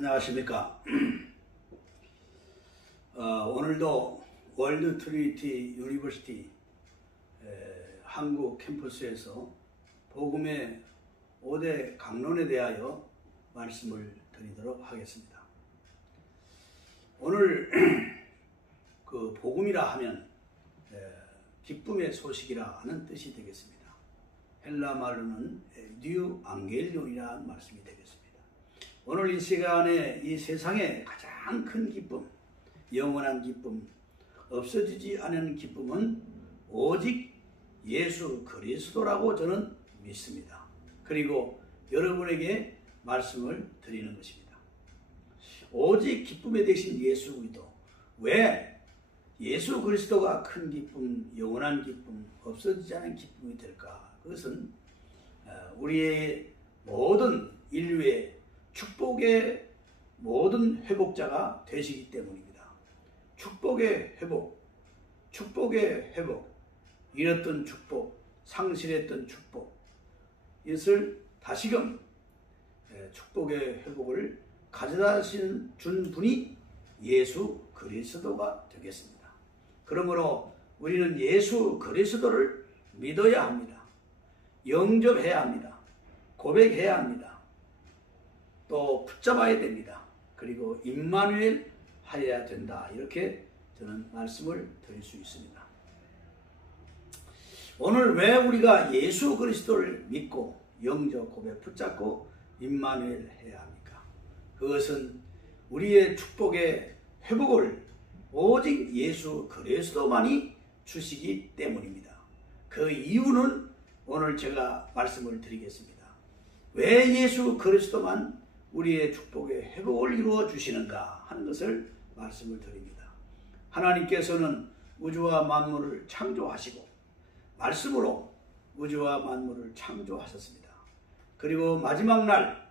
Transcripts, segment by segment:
안녕하십니까. 오늘도 월드 트리니티 유니버시티 한국 캠퍼스에서 복음의 5대 강론에 대하여 말씀을 드리도록 하겠습니다. 오늘 그 복음이라 하면 기쁨의 소식이라 하는 뜻이 되겠습니다. 헬라 말로는 뉴 앙겔리온이라는 말씀이 되겠습니다. 오늘 이 시간에 이 세상의 가장 큰 기쁨, 영원한 기쁨, 없어지지 않는 기쁨은 오직 예수 그리스도라고 저는 믿습니다. 그리고 여러분에게 말씀을 드리는 것입니다. 오직 기쁨의 대신 예수 그리스도. 왜 예수 그리스도가 큰 기쁨, 영원한 기쁨, 없어지지 않은 기쁨이 될까? 그것은 우리의 모든 인류의 축복의 모든 회복자가 되시기 때문입니다. 축복의 회복, 잃었던 축복, 상실했던 축복, 이것을 다시금 축복의 회복을 가져다 준 분이 예수 그리스도가 되겠습니다. 그러므로 우리는 예수 그리스도를 믿어야 합니다. 영접해야 합니다. 고백해야 합니다. 또 붙잡아야 됩니다. 그리고 임마누엘 하여야 된다. 이렇게 저는 말씀을 드릴 수 있습니다. 오늘 왜 우리가 예수 그리스도를 믿고 영접 고백 붙잡고 임마누엘 해야 합니까? 그것은 우리의 축복의 회복을 오직 예수 그리스도만이 주시기 때문입니다. 그 이유는 오늘 제가 말씀을 드리겠습니다. 왜 예수 그리스도만 우리의 축복의 회복을 이루어 주시는가 하는 것을 말씀을 드립니다. 하나님께서는 우주와 만물을 창조하시고 말씀으로 우주와 만물을 창조하셨습니다. 그리고 마지막 날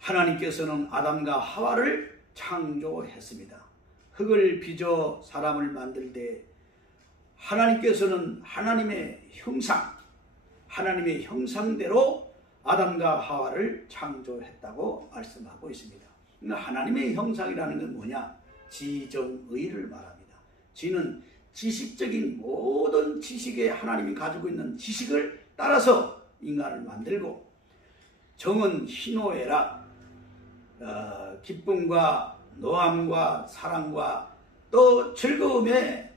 하나님께서는 아담과 하와를 창조했습니다. 흙을 빚어 사람을 만들 때 하나님께서는 하나님의 형상대로 아담과 하와를 창조했다고 말씀하고 있습니다. 그러니까 하나님의 형상이라는 건 뭐냐? 지정의를 말합니다. 지는 지식적인 모든 지식에 하나님이 가지고 있는 지식을 따라서 인간을 만들고, 정은 희노애락, 기쁨과 노함과 사랑과 또 즐거움의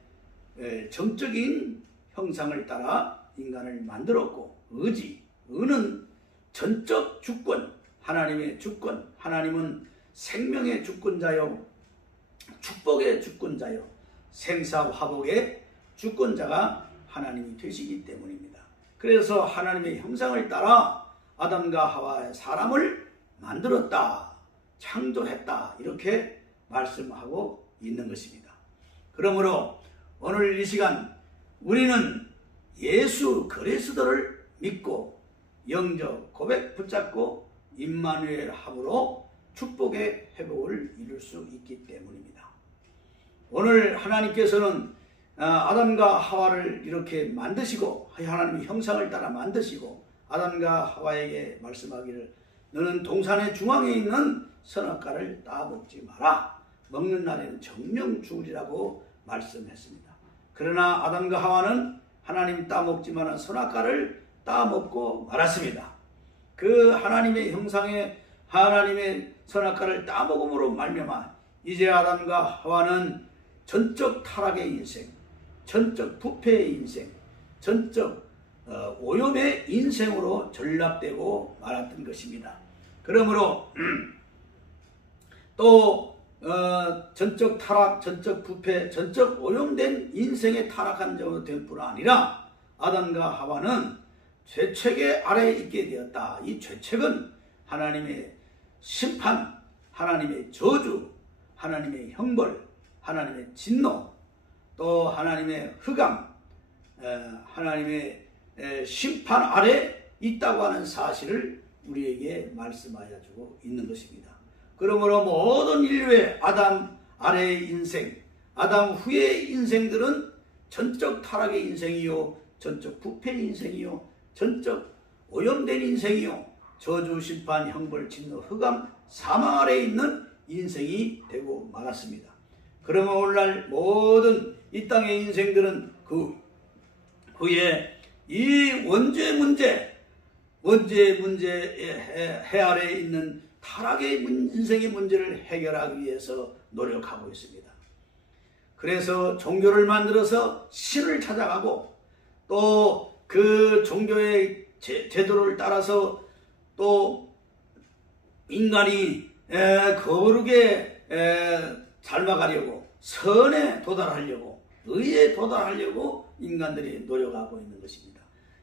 정적인 형상을 따라 인간을 만들었고, 의는 전적 주권, 하나님의 주권, 하나님은 생명의 주권자요, 축복의 주권자요, 생사화복의 주권자가 하나님이 되시기 때문입니다. 그래서 하나님의 형상을 따라 아담과 하와의 사람을 만들었다, 창조했다, 이렇게 말씀하고 있는 것입니다. 그러므로 오늘 이 시간 우리는 예수 그리스도를 믿고 영접 고백 붙잡고 임마누엘 함으로 축복의 회복을 이룰 수 있기 때문입니다. 오늘 하나님께서는 아담과 하와를 이렇게 만드시고 하나님의 형상을 따라 만드시고 아담과 하와에게 말씀하기를 너는 동산의 중앙에 있는 선악과를 따먹지 마라. 먹는 날에는 정령 죽으리라고 말씀했습니다. 그러나 아담과 하와는 하나님 따먹지 말한 선악과를 따먹고 말았습니다. 그 하나님의 형상에 하나님의 선악과를 따먹음으로 말미암아 이제 아담과 하와는 전적 타락의 인생, 전적 부패의 인생, 전적 오염의 인생으로 전락되고 말았던 것입니다. 그러므로 또 전적 타락, 전적 부패, 전적 오염된 인생에 타락한 자로 될 뿐 아니라 아담과 하와는 죄책의 아래에 있게 되었다. 이 죄책은 하나님의 심판, 하나님의 저주, 하나님의 형벌, 하나님의 진노, 또 하나님의 흑암, 하나님의 심판 아래 있다고 하는 사실을 우리에게 말씀하여 주고 있는 것입니다. 그러므로 모든 인류의 아담 아래의 인생, 아담 후의 인생들은 전적 타락의 인생이요, 전적 부패의 인생이요, 전적 오염된 인생이요, 저주, 심판, 형벌, 진노, 흑암 사망 아래에 있는 인생이 되고 말았습니다. 그러면 오늘날 모든 이 땅의 인생들은 그의 이 원죄의 문제의 해 아래에 있는 타락의 인생의 문제를 해결하기 위해서 노력하고 있습니다. 그래서 종교를 만들어서 신을 찾아가고 또 그 종교의 제도를 따라서 또 인간이 거룩에 닮아가려고 선에 도달하려고 의에 도달하려고 인간들이 노력하고 있는 것입니다.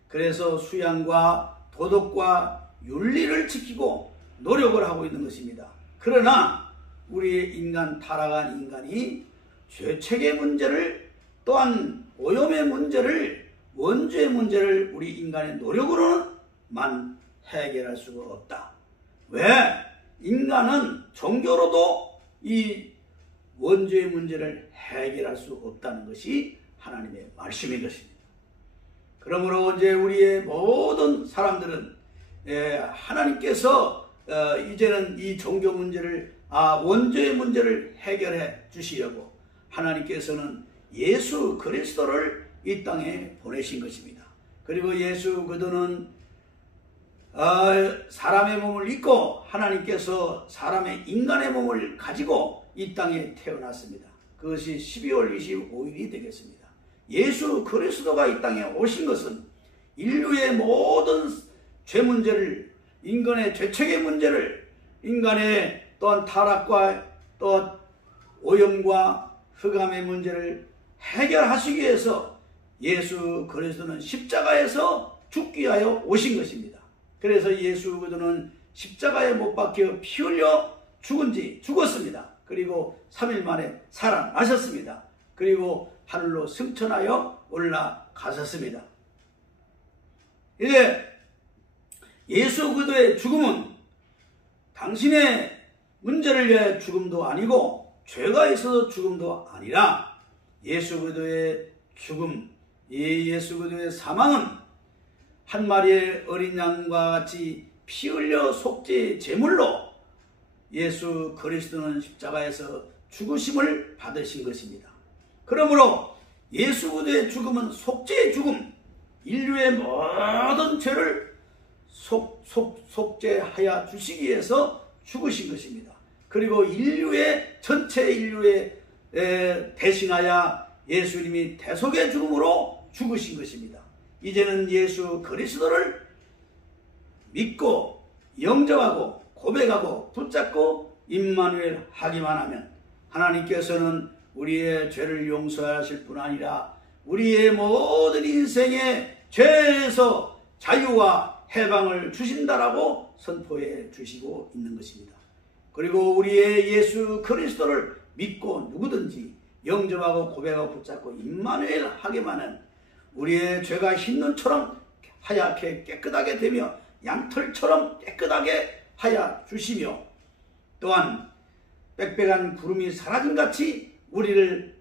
그래서 수양과 도덕과 윤리를 지키고 노력을 하고 있는 것입니다. 그러나 우리의 타락한 인간이 죄책의 문제를 또한 오염의 문제를 원죄의 문제를 우리 인간의 노력으로만 해결할 수가 없다. 왜? 인간은 종교로도 이 원죄의 문제를 해결할 수 없다는 것이 하나님의 말씀인 것입니다. 그러므로 이제 우리의 모든 사람들은 하나님께서 이제는 이 종교 문제를 원죄의 문제를 해결해 주시려고 하나님께서는 예수 그리스도를 이 땅에 보내신 것입니다. 그리고 예수 그분은 사람의 몸을 입고 하나님께서 인간의 몸을 가지고 이 땅에 태어났습니다. 그것이 12월 25일이 되겠습니다. 예수 그리스도가 이 땅에 오신 것은 인류의 모든 죄 문제를, 인간의 죄책의 문제를, 인간의 또한 타락과 또 오염과 흑암의 문제를 해결하시기 위해서 예수 그리스도는 십자가에서 죽기 위하여 오신 것입니다. 그래서 예수 그리스도는 십자가에 못 박혀 피 흘려 죽었습니다. 그리고 3일 만에 살아나셨습니다. 그리고 하늘로 승천하여 올라가셨습니다. 이제 예수 그리스도의 죽음은 당신의 문제를 위해 죽음도 아니고 죄가 있어서 죽음도 아니라 예수 그리스도의 죽음, 예수 그리스도의 사망은 한 마리의 어린 양과 같이 피 흘려 속죄의 제물로 예수 그리스도는 십자가에서 죽으심을 받으신 것입니다. 그러므로 예수 그리스도의 죽음은 속죄의 죽음, 인류의 모든 죄를 속죄하여 주시기 위해서 죽으신 것입니다. 그리고 전체 인류의 대신하여 예수님이 대속의 죽음으로 죽으신 것입니다. 이제는 예수 그리스도를 믿고 영접하고 고백하고 붙잡고 임마누엘 하기만 하면 하나님께서는 우리의 죄를 용서하실 뿐 아니라 우리의 모든 인생의 죄에서 자유와 해방을 주신다라고 선포해 주시고 있는 것입니다. 그리고 우리의 예수 그리스도를 믿고 누구든지 영접하고 고백하고 붙잡고 임마누엘 하기만 하면 우리의 죄가 흰 눈처럼 하얗게 깨끗하게 되며 양털처럼 깨끗하게 하여 주시며 또한 빽빽한 구름이 사라짐같이 우리를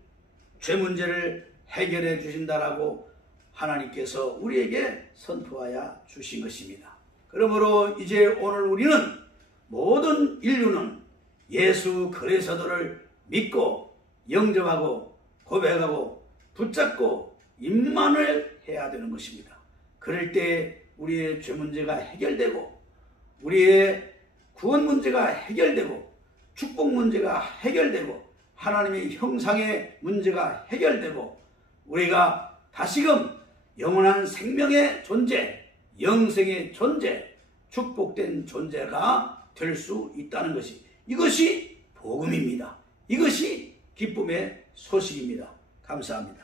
죄 문제를 해결해 주신다라고 하나님께서 우리에게 선포하여 주신 것입니다. 그러므로 이제 오늘 우리는 모든 인류는 예수 그리스도를 믿고 영접하고 고백하고 붙잡고 임마누엘 해야 되는 것입니다. 그럴 때 우리의 죄 문제가 해결되고 우리의 구원 문제가 해결되고 축복 문제가 해결되고 하나님의 형상의 문제가 해결되고 우리가 다시금 영원한 생명의 존재, 영생의 존재, 축복된 존재가 될 수 있다는 것이 이것이 복음입니다. 이것이 기쁨의 소식입니다. 감사합니다.